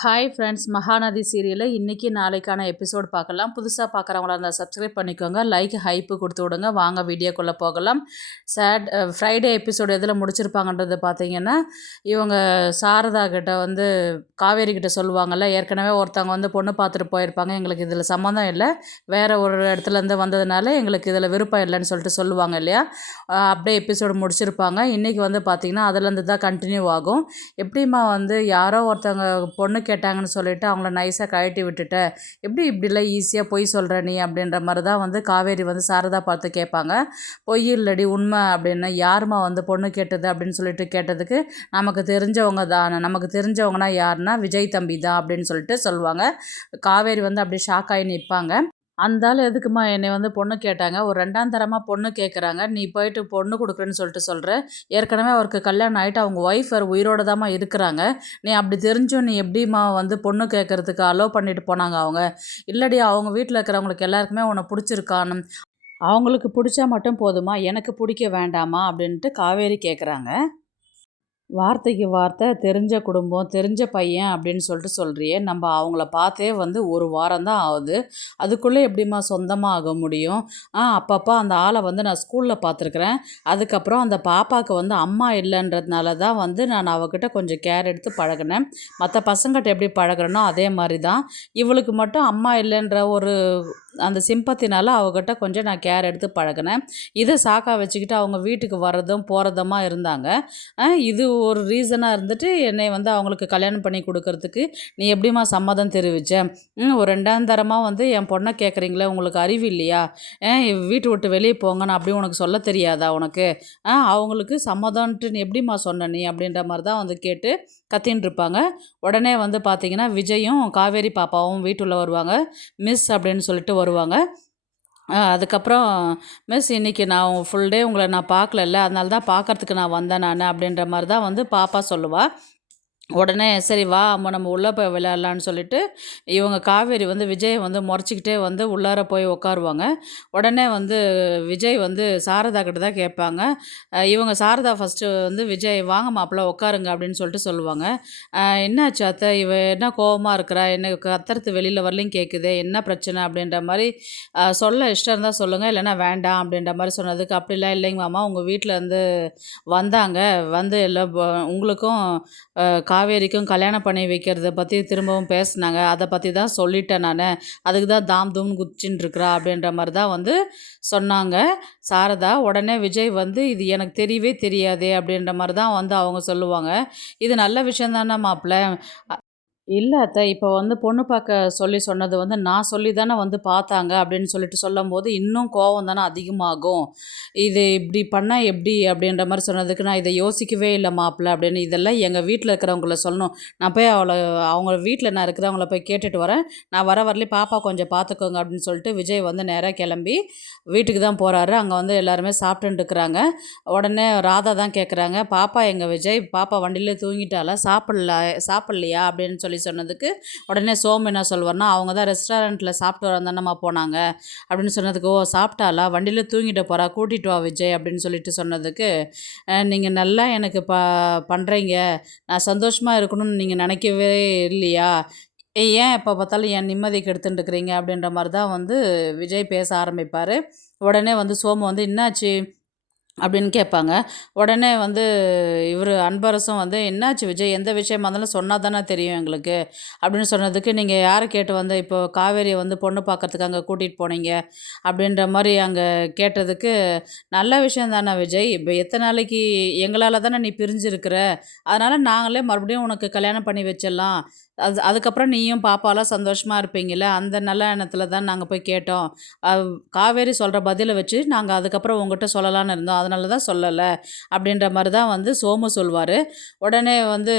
Hi friends, Mahanadi சீரியலில் இன்றைக்கி நாளைக்கான எபிசோட் பார்க்கலாம். புதுசாக பார்க்குறவங்களா இருந்தால் சப்ஸ்கிரைப் பண்ணிக்கோங்க, லைக் ஹைப்பு கொடுத்து விடுங்க. வாங்க வீடியோக்குள்ளே போகலாம். ஃப்ரைடே எபிசோடு எதில் முடிச்சிருப்பாங்கன்றது பார்த்தீங்கன்னா, இவங்க சாரதா கிட்ட வந்து காவேரி கிட்ட சொல்லுவாங்கள்ல, ஏற்கனவே ஒருத்தவங்க வந்து பொண்ணு பார்த்துட்டு போயிருப்பாங்க, எங்களுக்கு இதில் சம்மந்தம் இல்லை, வேறு ஒரு இடத்துலேருந்து வந்ததுனால எங்களுக்கு இதில் விருப்பம் இல்லைன்னு சொல்லிட்டு சொல்லுவாங்க இல்லையா. அப்படியே எபிசோடு முடிச்சிருப்பாங்க. இன்றைக்கி வந்து பார்த்திங்கன்னா அதுலேருந்து தான் கண்டினியூ ஆகும். எப்படிம்மா வந்து யாரோ ஒருத்தவங்க பொண்ணு கேட்டாங்கன்னு சொல்லிட்டு அவங்கள நைஸாக கழட்டி விட்டுட்ட, எப்படி இப்படிலாம் ஈஸியாக பொய் சொல்கிற நீ அப்படின்ற மாதிரி தான் வந்து காவேரி வந்து சாரதா பார்த்து கேட்பாங்க. பொய் இல்லடி உண்மை அப்படின்னு. யாருமா வந்து பொண்ணு கேட்டது அப்படின்னு சொல்லிட்டு கேட்டதுக்கு, நமக்கு தெரிஞ்சவங்க தான், நமக்கு தெரிஞ்சவங்கன்னா யாருன்னா விஜய் தம்பி தான் அப்படின்னு சொல்லிட்டு சொல்லுவாங்க. காவேரி வந்து அப்படியே ஷாக் ஆகி நிற்பாங்க. அந்த ஆள் எதுக்குமா என்னை வந்து பொண்ணு கேட்டாங்க, ஒரு ரெண்டாம் தரமாக பொண்ணு கேட்குறாங்க, நீ போயிட்டு பொண்ணு கொடுக்குறேன்னு சொல்லிட்டு சொல்கிற, ஏற்கனவே அவருக்கு கல்யாணம் ஆகிட்டு அவங்க ஒய்ஃப் வேறு உயிரோடு தாம்மா இருக்கிறாங்க, நீ அப்படி தெரிஞ்சும் நீ எப்படிம்மா வந்து பொண்ணு கேட்குறதுக்கு அலோவ் பண்ணிட்டு போனாங்க அவங்க. இல்லடி அவங்க வீட்டில் இருக்கிறவங்களுக்கு எல்லாருக்குமே உன்னை பிடிச்சிருக்கான்னு, அவங்களுக்கு பிடிச்சா மட்டும் போதுமா, எனக்கு பிடிக்க வேண்டாமா அப்படின்ட்டு காவேரி கேட்குறாங்க. வார்த்தைக்கு வார்த்தை தெரிஞ்ச குடும்பம், தெரிஞ்ச பையன் அப்படின்னு சொல்லிட்டு சொல்கிறியே, நம்ம அவங்கள பார்த்தே வந்து ஒரு வாரம் தான் ஆகுது, அதுக்குள்ளே எப்படிம்மா சொந்தமாக ஆக முடியும்? அப்பப்போ அந்த ஆளை வந்து நான் ஸ்கூலில் பார்த்துருக்குறேன், அதுக்கப்புறம் அந்த பாப்பாவுக்கு வந்து அம்மா இல்லைன்றதுனால தான் வந்து நான் அவகிட்ட கொஞ்சம் கேர் எடுத்து பழகினேன். மற்ற பசங்கிட்ட எப்படி பழகிறேனோ அதே மாதிரி தான் இவளுக்கு மட்டும் அம்மா இல்லைன்ற ஒரு அந்த சிம்பத்தினால அவகிட்ட கொஞ்சம் நான் கேர் எடுத்து பழகினேன். இதை சாக்கா வச்சுக்கிட்டு அவங்க வீட்டுக்கு வர்றதும் போகிறதுமா இருந்தாங்க. இது ஒரு ரீசனாக இருந்துட்டு என்னை வந்து அவங்களுக்கு கல்யாணம் பண்ணி கொடுக்கறதுக்கு நீ எப்படிம்மா சம்மதம் தெரிவிச்ச? ஒரு ரெண்டாம் தரமாக வந்து என் பொண்ணை கேட்குறீங்களே, உங்களுக்கு அறிவு இல்லையா? வீட்டு விட்டு வெளியே போங்கன்னு அப்படி உனக்கு சொல்ல தெரியாதா உனக்கு? அவங்களுக்கு சம்மதம்ன்ட்டு நீ எப்படிம்மா சொன்ன நீ அப்படின்ற மாதிரி தான் வந்து கேட்டு கத்தின்னு இருப்பாங்க. உடனே வந்து பார்த்திங்கன்னா விஜயும் காவேரி பாப்பாவும் வீட்டுள்ளே வருவாங்க. மிஸ் அப்படின்னு சொல்லிட்டு வருவாங்க. அதுக்கப்புறம் மிஸ் இன்றைக்கி நான் ஃபுல் டே உங்களை நான் பார்க்கலல்ல, அதனால தான் பார்க்கறதுக்கு நான் வந்தேன் நான் அப்படின்ற மாதிரி தான் வந்து பாப்பா சொல்லுவாள். உடனே சரி வா அம்மா நம்ம உள்ளே போய் விளையாடலான்னு சொல்லிட்டு இவங்க காவேரி வந்து விஜயை வந்து முறைச்சிக்கிட்டே வந்து உள்ளார போய் உட்காருவாங்க. உடனே வந்து விஜய் வந்து சாரதா கிட்ட தான் கேட்பாங்க. இவங்க சாரதா ஃபஸ்ட்டு வந்து விஜய் வாங்க மாப்பிள்ள உட்காருங்க அப்படின்னு சொல்லிட்டு சொல்லுவாங்க. என்னாச்சு அத்தை, இவ என்ன கோவமாக இருக்கிறா, என்ன கத்துறது வெளியில் வரலையும் கேட்குது, என்ன பிரச்சனை அப்படின்ற மாதிரி சொல்ல இஷ்டம் இருந்தால் சொல்லுங்கள், இல்லைன்னா வேண்டாம் அப்படின்ற மாதிரி சொன்னதுக்கு, அப்படிலாம் இல்லைங்க மாமா, உங்கள் வீட்டில் வந்து வந்தாங்க, வந்து எல்லாம் உங்களுக்கும் காவேரிக்கும் கல்யாணம் பண்ணி வைக்கிறத பற்றி திரும்பவும் பேசினாங்க, அதை பற்றி தான் சொல்லிட்டேன் நான், அதுக்கு தான் தாம் தூம்னு குச்சின்னு இருக்கிறா அப்படின்ற மாதிரி தான் வந்து சொன்னாங்க சாரதா. உடனே விஜய் வந்து இது எனக்கு தெரியவே தெரியாதே அப்படின்ற மாதிரி தான் வந்து அவங்க சொல்லுவாங்க. இது நல்ல விஷயம் தானே மாப்பிள்ள. இல்ல அத்தை, இப்போ வந்து பொண்ணு பார்க்க சொன்னது வந்து நான் சொல்லி தானே வந்து பார்த்தாங்க அப்படின்னு சொல்லிட்டு சொல்லும்போது, இன்னும் கோவம் தானே அதிகமாகும். இது இப்படி பண்ணால் எப்படி அப்படின்ற மாதிரி சொன்னதுக்கு, நான் இதை யோசிக்கவே இல்லை மாப்பிள்ள அப்படின்னு, இதெல்லாம் எங்கள் வீட்டில் இருக்கிறவங்கள சொல்லணும். நான் போய் அவங்க வீட்டில் நான் இருக்கிறவங்கள போய் கேட்டுட்டு வரேன். நான் வரலையும் பாப்பா கொஞ்சம் பார்த்துக்கோங்க அப்படின்னு சொல்லிட்டு விஜய் வந்து நேராக கிளம்பி வீட்டுக்கு தான் போகிறாரு. அங்கே வந்து எல்லாருமே சாப்பிட்டுட்டு இருக்கிறாங்க. உடனே ராதா தான் கேட்குறாங்க, பாப்பா எங்கள் விஜய், பாப்பா வண்டியிலே தூங்கிட்டாளா, சாப்பிட்லையா அப்படின்னு சொல்லி சொன்னதுக்கு, உடனே சோமு என்ன சொல்வார்னா, அவங்க தான் ரெஸ்டாரண்ட்டில் சாப்பிட்டு வரந்தானம்மா போனாங்க அப்படின்னு சொன்னதுக்கு, ஓ சாப்பிட்டாளா, வண்டியில் தூங்கிட்டு போகிறா, கூட்டிகிட்டு வா விஜய் அப்படின்னு சொல்லிட்டு சொன்னதுக்கு, நீங்கள் நல்லா எனக்கு பண்ணுறீங்க, நான் சந்தோஷமாக இருக்கணும்னு நீங்கள் நினைக்கவே இல்லையா, ஏன் எப்போ பார்த்தாலும் என் நிம்மதி கெடுத்துட்டு இருக்கிறீங்க அப்படின்ற மாதிரி தான் வந்து விஜய் பேச ஆரம்பிப்பார். உடனே வந்து சோமு வந்து என்னாச்சு அப்படின்னு கேட்பாங்க. உடனே வந்து இவர் அன்பரசும் வந்து என்னாச்சு விஜய், எந்த விஷயமா இருந்தாலும் சொன்னால் தானே தெரியும் எங்களுக்கு அப்படின்னு சொன்னதுக்கு, நீங்கள் யாரை கேட்டு வந்து இப்போ காவேரியை வந்து பொண்ணு பார்க்கறதுக்கு அங்கே கூட்டிகிட்டு போனீங்க அப்படின்ற மாதிரி அங்கே கேட்டதுக்கு, நல்ல விஷயம் தானே விஜய், இப்போ எத்தனை நாளைக்கு எங்களால் தானே நீ பிரிஞ்சிருக்கிற, அதனால் நாங்களே மறுபடியும் உனக்கு கல்யாணம் பண்ணி வச்சிடலாம், அதுக்கப்புறம் நீயும் பாப்பாலாம் சந்தோஷமாக இருப்பீங்கள்ல, அந்த நல்ல எண்ணத்தில் தான் நாங்கள் போய் கேட்டோம், காவேரி சொல்கிற பதிலை வச்சு நாங்கள் அதுக்கப்புறம் உங்கள்கிட்ட சொல்லலான்னு இருந்தோம், அதனால தான் சொல்லலை அப்படின்ற மாதிரி தான் வந்து சோமு சொல்வார். உடனே வந்து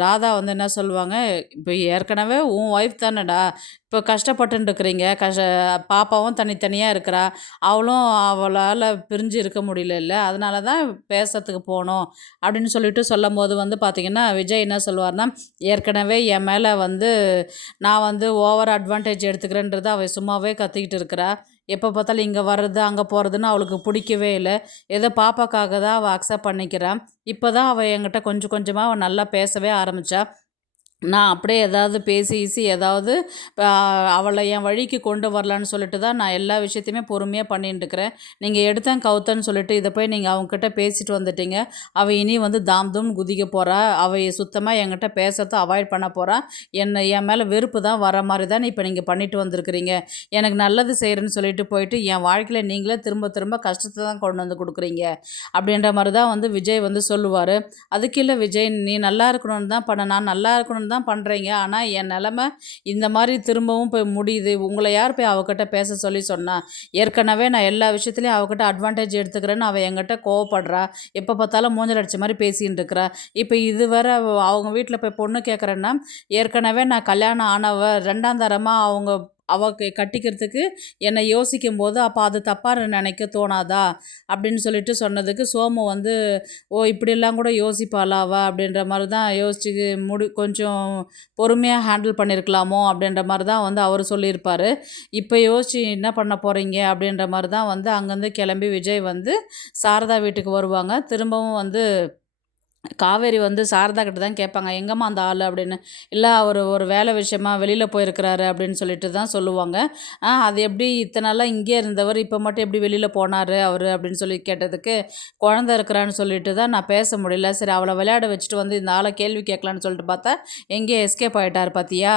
ராதா வந்து என்ன சொல்லுவாங்க, இப்போ ஏற்கனவே உன் ஒய்ஃப் தானடா, இப்போ கஷ்டப்பட்டுன்னு இருக்கிறீங்க, பாப்பாவும் தனித்தனியாக இருக்கிறா, அவளால் பிரிஞ்சு இருக்க முடியல, அதனால தான் பேசுறதுக்கு போனோம் அப்படின்னு சொல்லிட்டு சொல்லும் போது வந்து பார்த்திங்கன்னா, விஜய் என்ன சொல்லுவார்னா, ஏற்கனவே என் மேலே வந்து நான் வந்து ஓவர் அட்வான்டேஜ் எடுத்துக்கிறேன்றதை அவள் சும்மாவே கத்திக்கிட்டு இருக்கிறா, எப்போ பார்த்தாலும் இங்கே வர்றது அங்கே போகிறதுன்னு அவளுக்கு பிடிக்கவே இல்லை, ஏதோ பாப்பாக்காக தான் அவள் அக்செப்ட் பண்ணிக்கிறான், இப்போ தான் அவள் என்கிட்ட கொஞ்சம் கொஞ்சமாக அவள் நல்லா பேசவே ஆரம்பித்தா, நான் அப்படியே ஏதாவது பேசி கீசி ஏதாவது அவளை என் வழிக்கு கொண்டு வரலான்னு சொல்லிட்டு தான் நான் எல்லா விஷயத்தையுமே பொறுமையாக பண்ணிட்டுருக்கிறேன். நீங்கள் எடுத்தேன் கவுத்தன்னு சொல்லிட்டு இதை போய் நீங்கள் அவங்கக்கிட்ட பேசிட்டு வந்துட்டீங்க. அவள் இனி வந்து தாம் தூம் குதிக்க போகிறா. அவள் சுத்தமாக என்கிட்ட பேசுறத அவாய்ட் பண்ண போகிறா. என் மேலே வெறுப்பு தான் வர மாதிரி தான் இப்போ நீங்கள் பண்ணிட்டு வந்திருக்கிறீங்க. எனக்கு நல்லது செய்கிறேன்னு சொல்லிட்டு போயிட்டு என் வாழ்க்கையில் நீங்களே திரும்ப திரும்ப கஷ்டத்தை தான் கொண்டு வந்து கொடுக்குறீங்க அப்படின்ற மாதிரி தான் வந்து விஜய் வந்து சொல்லுவார். அதுக்கு இல்லை விஜய், நீ நல்லா இருக்கணும்னு தான் பண்ண, நான் நல்லா இருக்கணும்னு தான் பண்ணுறீங்க. ஆனால் என் நிலமை இந்த மாதிரி திரும்பவும் போய் முடியுது. உங்களை யார் போய் அவகிட்ட பேச சொல்லி சொன்னா? ஏற்கனவே நான் எல்லா விஷயத்துலையும் அவகிட்ட அட்வான்டேஜ் எடுத்துக்கிறேன்னு அவள் என்கிட்ட கோவப்படுறா. எப்போ பார்த்தாலும் மூஞ்சல் அடிச்ச மாதிரி பேசின்னு இருக்கிறா. இப்போ இது வேற அவங்க வீட்டில் போய் பொண்ணு கேட்குறேன்னா, ஏற்கனவே நான் கல்யாணம் ஆனவ ரெண்டாம் தரமாக கட்டிக்கிறதுக்கு என்னை யோசிக்கும் போது அப்போ அது தப்பாக நினைக்க தோணாதா அப்படின்னு சொல்லிட்டு சொன்னதுக்கு சோமு வந்து, ஓ இப்படிலாம் கூட யோசிப்பாளா அவ அப்படின்ற மாதிரி தான் யோசிச்சு கொஞ்சம் பொறுமையாக ஹேண்டில் பண்ணியிருக்கலாமோ அப்படின்ற மாதிரி தான் வந்து அவர் சொல்லியிருப்பார். இப்போ யோசிச்சு என்ன பண்ண போகிறீங்க அப்படின்ற மாதிரி தான் வந்து அங்கேருந்து கிளம்பி விஜய் வந்து சாரதா வீட்டுக்கு வருவாங்க. திரும்பவும் வந்து காவேரி வந்து சாரதா கிட்ட தான் கேட்பாங்க, எங்கம்மா அந்த ஆள் அப்படின்னு. இல்லை அவர் ஒரு வேலை விஷயமா வெளியில் போயிருக்கிறாரு அப்படின்னு சொல்லிட்டு தான் சொல்லுவாங்க. அது எப்படி இத்தனை நாளாக இங்கே இருந்தவர் இப்போ மட்டும் எப்படி வெளியில் போனார் அவர் அப்படின்னு சொல்லி கேட்டதுக்கு, குழந்த இருக்கிறான்னு சொல்லிட்டு தான் நான் பேச முடியல, சரி அவளை விளையாட வச்சுட்டு வந்து இந்த ஆளை கேள்வி கேட்கலான்னு சொல்லிட்டு பார்த்தா எங்கேயே எஸ்கேப் ஆகிட்டார் பார்த்தியா,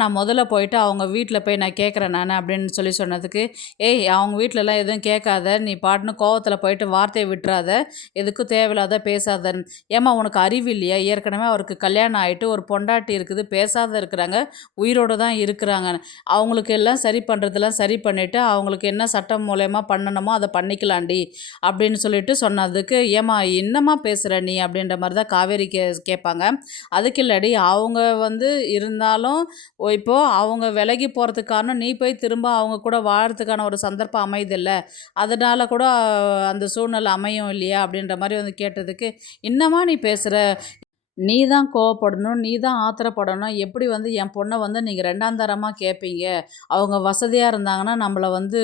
நான் முதல்ல போயிட்டு அவங்க வீட்டில் போய் நான் கேட்குறேன் நான் அப்படின்னு சொல்லி சொன்னதுக்கு, ஏய் அவங்க வீட்டிலலாம் எதுவும் கேட்காத, நீ பாட்டுன்னு கோவத்தில் போயிட்டு வார்த்தையை விட்டுறாத, எதுக்கும் தேவையில்லாத பேசாத. ஏம்மா உனக்கு அறிவு இல்லையா? ஏற்கனவே அவருக்கு கல்யாணம் ஆகிட்டு ஒரு பொண்டாட்டி இருக்குது, பேசாத இருக்கிறாங்க, உயிரோடு தான் இருக்கிறாங்க. அவங்களுக்கு எல்லாம் சரி பண்ணுறதெல்லாம் சரி பண்ணிவிட்டு அவங்களுக்கு என்ன சட்டம் மூலயமா பண்ணணுமோ அதை பண்ணிக்கலாண்டி அப்படின்னு சொல்லிட்டு சொன்னதுக்கு, ஏம்மா என்னம்மா பேசுகிற நீ அப்படின்ற மாதிரி தான் காவேரி கேட்பாங்க. அதுக்கு இல்லடி அவங்க வந்து இருந்தாலும் இப்போது அவங்க விலகி போகிறதுக்கான நீ போய் திரும்ப அவங்க கூட வாழறதுக்கான ஒரு சந்தர்ப்பம் அமைதில்லை, அதனால் கூட அந்த சூழ்நிலை அமையும் இல்லையா அப்படின்ற மாதிரி வந்து கேட்டதுக்கு, இன்னமா நீ பேசுகிற, நீ தான் கோவப்படணும், நீ தான் ஆத்திரப்படணும். எப்படி வந்து என் பொண்ணை வந்து நீங்கள் ரெண்டாம் தரமாக கேட்பீங்க? அவங்க வசதியாக இருந்தாங்கன்னா நம்மளை வந்து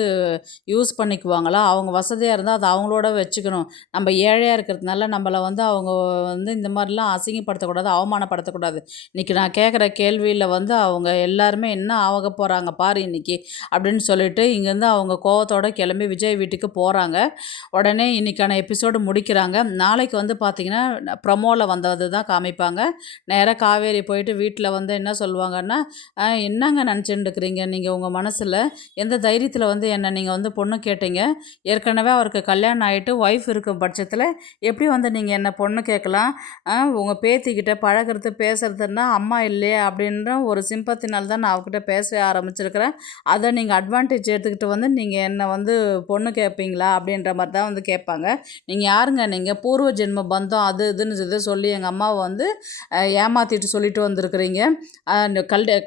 யூஸ் பண்ணிக்குவாங்களா? அவங்க வசதியாக இருந்தால் அதை அவங்களோட வச்சுக்கணும். நம்ம ஏழையாக இருக்கிறதுனால நம்மளை வந்து அவங்க வந்து இந்த மாதிரிலாம் அசிங்கப்படுத்தக்கூடாது, அவமானப்படுத்தக்கூடாது. இன்றைக்கி நான் கேட்குற கேள்வியில் வந்து அவங்க எல்லாருமே என்ன ஆக போகிறாங்க பாரு இன்றைக்கி அப்படின்னு சொல்லிட்டு இங்கேருந்து அவங்க கோவத்தோடு கிளம்பி விஜய் வீட்டுக்கு போகிறாங்க. உடனே இன்றைக்கான எபிசோடு முடிக்கிறாங்க. நாளைக்கு வந்து பார்த்திங்கன்னா ப்ரமோவில் வந்தது தான் காமிப்பாங்க. நேராக காவேரி போயிட்டு வீட்டில் வந்து என்ன சொல்லுவாங்கன்னா, என்னங்க நினச்சிட்டு இருக்கிறீங்க நீங்கள் உங்கள் மனசில், எந்த தைரியத்தில் வந்து என்னை நீங்கள் வந்து பொண்ணு கேட்டீங்க? ஏற்கனவே அவருக்கு கல்யாணம் ஆகிட்டு ஒய்ஃப் இருக்கும் பட்சத்தில் எப்படி வந்து நீங்கள் என்னை பொண்ணு கேட்கலாம்? உங்கள் பேத்திக்கிட்ட பழகிறது பேசுகிறதுன்னா அம்மா இல்லையே அப்படின்ற ஒரு சிம்பத்தினால் தான் நான் அவகிட்ட பேச ஆரம்பிச்சிருக்கிறேன். அதை நீங்கள் அட்வான்டேஜ் எடுத்துக்கிட்டு வந்து நீங்கள் என்னை வந்து பொண்ணு கேட்பீங்களா அப்படின்ற மாதிரி தான் வந்து கேட்பாங்க. நீங்கள் யாருங்க, நீங்கள் பூர்வ ஜென்ம பந்தம் அது இதுன்னு இதை சொல்லி எங்கள் அம்மாவை வந்து ஏமாற்றிட்டு சொல்லிட்டு வந்திருக்கிறீங்க.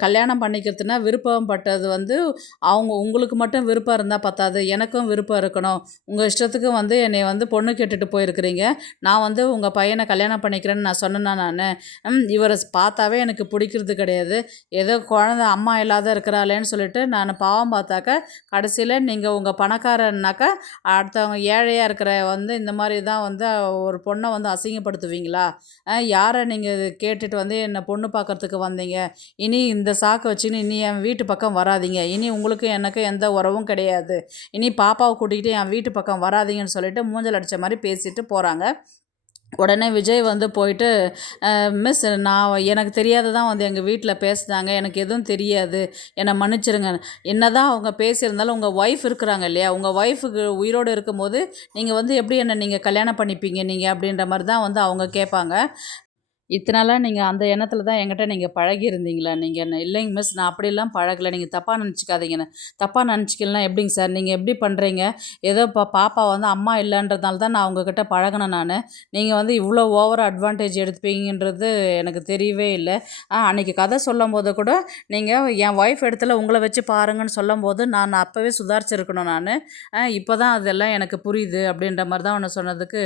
கல்யாணம் பண்ணிக்கிறதுனா விருப்பப்பட்டது வந்து உங்களுக்கு மட்டும் விருப்பம் இருந்தால் பத்தாது, எனக்கும் விருப்பம் இருக்கணும். உங்கள் இஷ்டத்துக்கு வந்து என்னை வந்து பொண்ணு கேட்டுட்டு போயிருக்கிறீங்க. நான் வந்து உங்கள் பையனை கல்யாணம் பண்ணிக்கிறேன்னு நான் சொன்னேன்னா இவரை பார்த்தாவே எனக்கு பிடிக்கிறது கிடையாது. ஏதோ குழந்த அம்மா இல்லாத இருக்கிறாளேன்னு சொல்லிட்டு நான் பாவம் பார்த்தாக்க கடைசியில் நீங்கள் உங்கள் பணக்காரன்னாக்கா அடுத்தவங்க ஏழையாக இருக்கிற வந்து இந்த மாதிரி தான் வந்து ஒரு பொண்ணை வந்து அசிங்கப்படுத்துவீங்களா? யாரை நீங்கள் கேட்டுட்டு வந்து என்னை பொண்ணு பார்க்குறதுக்கு வந்தீங்க? இனி இந்த சாக்கை வச்சுன்னு இனி என் வீட்டு பக்கம் வராதிங்க. இனி உங்களுக்கும் எனக்கும் எந்த உறவும் கிடையாது. இனி பாப்பாவை கூட்டிகிட்டு என் வீட்டு பக்கம் வராதிங்கன்னு சொல்லிட்டு மூஞ்சல் அடித்த மாதிரி பேசிட்டு போகிறாங்க. உடனே விஜய் வந்து போயிட்டு, மிஸ் நான் எனக்கு தெரியாததான் வந்து எங்கள் வீட்டில் பேசுனாங்க, எனக்கு எதுவும் தெரியாது, என்னை மன்னிச்சிருங்க. என்ன தான் அவங்க பேசியிருந்தாலும் உங்கள் ஒய்ஃப் இருக்கிறாங்க இல்லையா, உங்கள் ஒய்ஃபுக்கு உயிரோடு இருக்கும்போது நீங்கள் வந்து எப்படி என்னை நீங்கள் கல்யாணம் பண்ணிப்பீங்க நீங்கள் அப்படின்ற மாதிரி தான் வந்து அவங்க கேட்பாங்க. இத்தனை நாளாக நீங்கள் அந்த எண்ணத்தில் தான் என்கிட்ட நீங்கள் பழகியிருந்தீங்களா? நீங்கள் என்ன இல்லைங்க மிஸ், நான் அப்படிலாம் பழகலை, நீங்கள் தப்பாக நினச்சிக்காதீங்கன்னு. தப்பாக நினச்சிக்கலாம் எப்படிங்க சார், நீங்கள் எப்படி பண்ணுறீங்க? ஏதோ பாப்பா வந்து அம்மா இல்லைன்றதுனால தான் நான் உங்ககிட்ட பழகினேன் நான். நீங்கள் வந்து இவ்வளோ ஓவர் அட்வான்டேஜ் எடுத்துப்பீங்கன்றது எனக்கு தெரியவே இல்லை. அன்றைக்கி கதை சொல்லும் போது கூட நீங்கள் என் ஒய்ஃப் இடத்துல உங்களை வச்சு பாருங்கன்னு சொல்லும்போது நான் அப்போவே சுதாரிச்சிருக்கணும் நான். இப்போ தான் அதெல்லாம் எனக்கு புரியுது அப்படின்ற மாதிரி தான் ஒன்று சொன்னதுக்கு,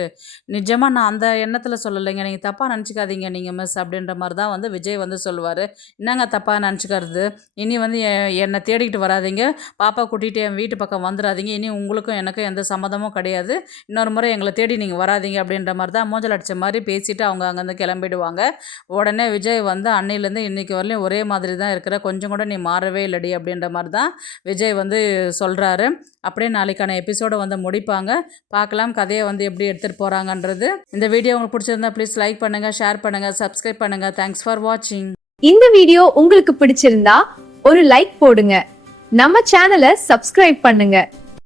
நிஜமாக நான் அந்த எண்ணத்தில் சொல்லலைங்க, நீங்கள் தப்பாக நினச்சிக்காதீங்க, நீங்கள் மிஸ் அப்படின்ற மாதிரி தான் வந்து விஜய் வந்து சொல்லுவார். என்னங்க தப்பாக நினச்சிக்கிறது, இனி வந்து என்னை தேடிக்கிட்டு வராதீங்க, பாப்பா கூட்டிகிட்டு என் வீட்டு பக்கம் வந்துடாதீங்க, இனி உங்களுக்கும் எனக்கும் எந்த சம்மந்தமும் கிடையாது, இன்னொரு முறை எங்களை தேடி நீங்கள் வராதீங்க அப்படின்ற மாதிரி தான் மூஞ்சல் அடித்த மாதிரி பேசிவிட்டு அவங்க அங்கேருந்து கிளம்பிடுவாங்க. உடனே விஜய் வந்து அன்னையிலேருந்து இன்றைக்கி வரலையும் ஒரே மாதிரி தான் இருக்கிற, கொஞ்சம் கூட நீ மாறவே இல்லடி அப்படின்ற மாதிரி தான் விஜய் வந்து சொல்கிறாரு. அப்படியே நாளைக்கான எபிசோடை வந்து முடிப்பாங்க. பார்க்கலாம் கதையை வந்து எப்படி எடுத்துகிட்டு போகிறாங்கன்றது. இந்த வீடியோ உங்களுக்கு பிடிச்சிருந்தா ப்ளீஸ் லைக் பண்ணுங்கள், ஷேர் பண்ணுங்கள், சப்ஸ்கிரைப் பண்ணுங்கள். தேங்க்ஸ் ஃபார் வாட்சிங். இந்த வீடியோ உங்களுக்கு பிடிச்சிருந்தா ஒரு லைக் போடுங்க, நம்ம சேனலை சப்ஸ்கிரைப் பண்ணுங்க.